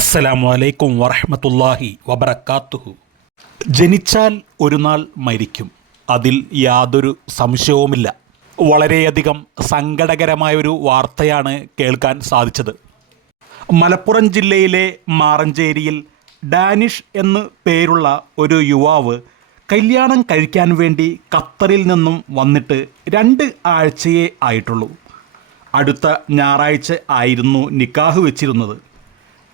അസ്സലാമു അലൈക്കും വറഹ്മത്തുള്ളാഹി വബർക്കാത്തുഹു ജനിച്ചാൽ ഒരു നാൾ മരിക്കും. അതിൽ യാതൊരു സംശയവുമില്ല. വളരെയധികം സങ്കടകരമായ ഒരു വാർത്തയാണ് കേൾക്കാൻ സാധിച്ചത്. മലപ്പുറം ജില്ലയിലെ മാറഞ്ചേരിയിൽ ഡാനിഷ് എന്ന് പേരുള്ള ഒരു യുവാവ് കല്യാണം കഴിക്കാൻ വേണ്ടി ഖത്തറിൽ നിന്നും വന്നിട്ട് രണ്ട് ആഴ്ചയേ ആയിട്ടുള്ളൂ. അടുത്ത ഞായറാഴ്ച ആയിരുന്നു നിക്കാഹ് വെച്ചിരുന്നത്.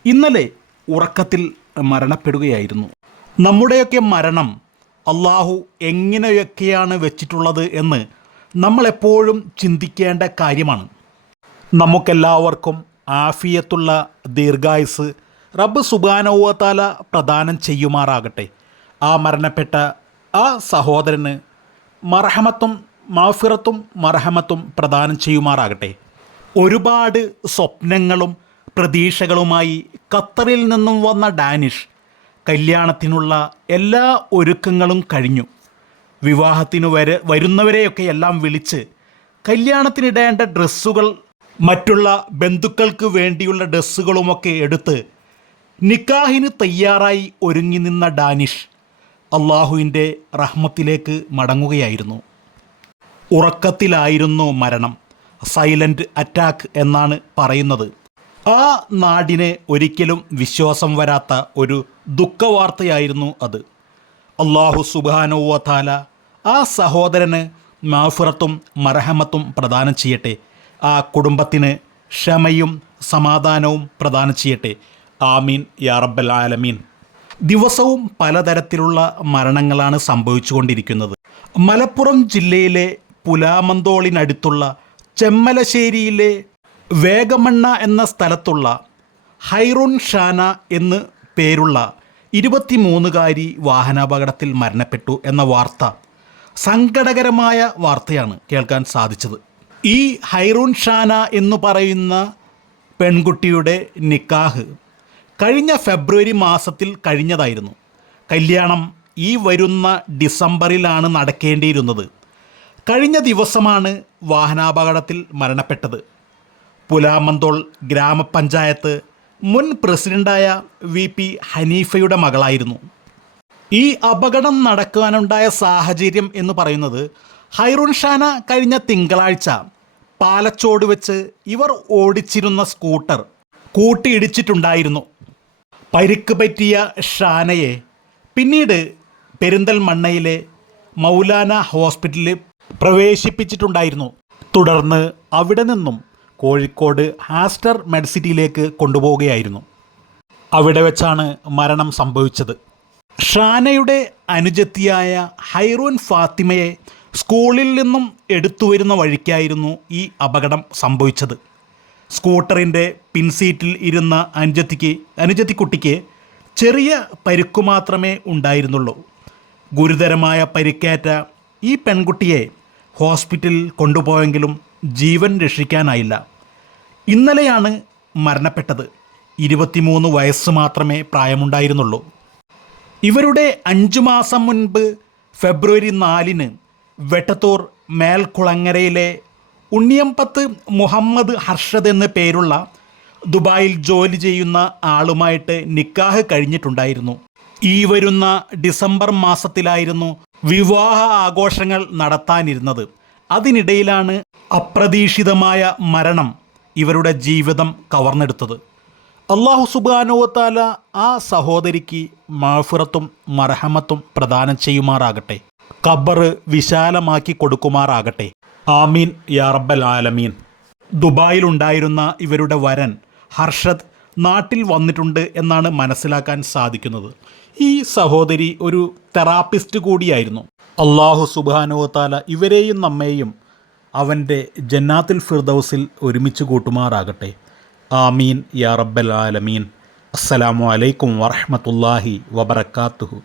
ഇന്നലെ ഉറക്കത്തിൽ മരണപ്പെടുകയായിരുന്നു. നമ്മുടെയൊക്കെ മരണം അള്ളാഹു എങ്ങനെയൊക്കെയാണ് വെച്ചിട്ടുള്ളത് എന്ന് നമ്മളെപ്പോഴും ചിന്തിക്കേണ്ട കാര്യമാണ്. നമുക്കെല്ലാവർക്കും ആഫിയത്തുള്ള ദീർഘായുസ് റബ്ബ് സുബാനോവത്താല പ്രദാനം ചെയ്യുമാറാകട്ടെ. ആ മരണപ്പെട്ട ആ സഹോദരന് മർഹമത്തും മാഫിറത്തും മർഹമത്തും പ്രദാനം ചെയ്യുമാറാകട്ടെ. ഒരുപാട് സ്വപ്നങ്ങളും പ്രതീക്ഷകളുമായി ഖത്തറിൽ നിന്നും വന്ന ഡാനിഷ് കല്യാണത്തിനുള്ള എല്ലാ ഒരുക്കങ്ങളും കഴിഞ്ഞു. വിവാഹത്തിന് വരെ വരുന്നവരെയൊക്കെ എല്ലാം വിളിച്ച് കല്യാണത്തിനിടേണ്ട ഡ്രസ്സുകൾ മറ്റുള്ള ബന്ധുക്കൾക്ക് വേണ്ടിയുള്ള ഡ്രസ്സുകളുമൊക്കെ എടുത്ത് നിക്കാഹിന് തയ്യാറായി ഒരുങ്ങി നിന്ന ഡാനിഷ് അള്ളാഹുവിന്റെ റഹ്മത്തിലേക്ക് മടങ്ങുകയായിരുന്നു. ഉറക്കത്തിലായിരുന്നു മരണം. സൈലന്റ് അറ്റാക്ക് എന്നാണ് പറയുന്നത്. ആ നാടിനെ ഒരിക്കലും വിശ്വാസം വരാത്ത ഒരു ദുഃഖവാർത്തയായിരുന്നു അത്. അള്ളാഹു സുബാനുവത്താല ആ സഹോദരന് മാഫുറത്തും മറഹമത്തും പ്രദാനം ചെയ്യട്ടെ. ആ കുടുംബത്തിന് ക്ഷമയും സമാധാനവും പ്രദാനം ചെയ്യട്ടെ. ആമീൻ യാ റബ്ബൽ ആലമീൻ. ദിവസവും പലതരത്തിലുള്ള മരണങ്ങളാണ് സംഭവിച്ചുകൊണ്ടിരിക്കുന്നത്. മലപ്പുറം ജില്ലയിലെ പുലാമന്തോളിനടുത്തുള്ള ചെമ്മലശ്ശേരിയിലെ വേഗമണ്ണ എന്ന സ്ഥലത്തുള്ള ഹൈറുൻ ഷാന എന്ന് പേരുള്ള ഇരുപത്തിമൂന്നുകാരി വാഹനാപകടത്തിൽ മരണപ്പെട്ടു എന്ന വാർത്ത സങ്കടകരമായ വാർത്തയാണ് കേൾക്കാൻ സാധിച്ചത്. ഈ ഹൈറുൻ ഷാന എന്ന് പറയുന്ന പെൺകുട്ടിയുടെ നിക്കാഹ് കഴിഞ്ഞ ഫെബ്രുവരി മാസത്തിൽ കഴിഞ്ഞതായിരുന്നു. കല്യാണം ഈ വരുന്ന ഡിസംബറിലാണ് നടക്കേണ്ടിയിരുന്നത്. കഴിഞ്ഞ ദിവസമാണ് വാഹനാപകടത്തിൽ മരണപ്പെട്ടത്. പുലാമന്തോൾ ഗ്രാമപഞ്ചായത്ത് മുൻ പ്രസിഡന്റായ വി പി ഹനീഫയുടെ മകളായിരുന്നു. ഈ അപകടം നടക്കാനുണ്ടായ സാഹചര്യം എന്ന് പറയുന്നത് ഹൈറുൻ ഷാന കഴിഞ്ഞ തിങ്കളാഴ്ച പാലച്ചോട് വെച്ച് ഇവർ ഓടിച്ചിരുന്ന സ്കൂട്ടർ കൂട്ടിയിടിച്ചിട്ടുണ്ടായിരുന്നു. പരിക്ക് പറ്റിയ ഷാനയെ പിന്നീട് പെരിന്തൽമണ്ണയിലെ മൗലാന ഹോസ്പിറ്റലിൽ പ്രവേശിപ്പിച്ചിട്ടുണ്ടായിരുന്നു. തുടർന്ന് അവിടെ നിന്നും കോഴിക്കോട് ഹാസ്റ്റർ മെഡ്സിറ്റിയിലേക്ക് കൊണ്ടുപോവുകയായിരുന്നു. അവിടെ വെച്ചാണ് മരണം സംഭവിച്ചത്. ഷാനയുടെ അനുജത്തിയായ ഹൈറോൻ ഫാത്തിമയെ സ്കൂളിൽ നിന്നും എടുത്തു വരുന്ന വഴിക്കായിരുന്നു ഈ അപകടം സംഭവിച്ചത്. സ്കൂട്ടറിന്റെ പിൻസീറ്റിൽ ഇരുന്ന അനുജത്തിക്ക് അനുജത്തിക്കുട്ടിക്ക് ചെറിയ പരിക്കു മാത്രമേ ഉണ്ടായിരുന്നുള്ളൂ. ഗുരുതരമായ പരിക്കേറ്റ ഈ പെൺകുട്ടിയെ ഹോസ്പിറ്റലിൽ കൊണ്ടുപോയെങ്കിലും ജീവൻ രക്ഷിക്കാനായില്ല. ഇന്നലെയാണ് മരണപ്പെട്ടത്. ഇരുപത്തിമൂന്ന് വയസ്സ് മാത്രമേ പ്രായമുണ്ടായിരുന്നുള്ളൂ. ഇവരുടെ അഞ്ചു മാസം മുൻപ് ഫെബ്രുവരി നാലിന് വെട്ടത്തൂർ മേൽക്കുളങ്ങരയിലെ ഉണ്ണിയമ്പത്ത് മുഹമ്മദ് ഹർഷദ് എന്ന പേരുള്ള ദുബായിൽ ജോലി ചെയ്യുന്ന ആളുമായിട്ട് നിക്കാഹ് കഴിഞ്ഞിട്ടുണ്ടായിരുന്നു. ഈ വരുന്ന ഡിസംബർ മാസത്തിലായിരുന്നു വിവാഹ ആഘോഷങ്ങൾ നടത്താനിരുന്നത്. അതിനിടയിലാണ് അപ്രതീക്ഷിതമായ മരണം ഇവരുടെ ജീവിതം കവർന്നെടുത്തത്. അള്ളാഹു സുബാനുവത്താല ആ സഹോദരിക്ക് മാഫിറത്തും മർഹമത്തും പ്രദാനം ചെയ്യുമാറാകട്ടെ. ഖബർ വിശാലമാക്കി കൊടുക്കുമാറാകട്ടെ. ആമീൻ യാ റബ്ബൽ ആലമീൻ. ദുബായിലുണ്ടായിരുന്ന ഇവരുടെ വരൻ ഹർഷദ് നാട്ടിൽ വന്നിട്ടുണ്ട് എന്നാണ് മനസ്സിലാക്കാൻ സാധിക്കുന്നത്. ഈ സഹോദരി ഒരു തെറാപ്പിസ്റ്റ് കൂടിയായിരുന്നു. അള്ളാഹു സുബാനുവത്താല ഇവരെയും നമ്മെയും അവന്റെ ജന്നാത്തിൽ ഫിർദൗസിൽ ഒരുമിച്ച് കൂട്ടുമാറാകട്ടെ. ആമീൻ. യാ റബ്ബൽ ആലമീൻ. അസ്സലാമു അലൈക്കും വറഹ്മത്തുള്ളാഹി വബറകാതുഹു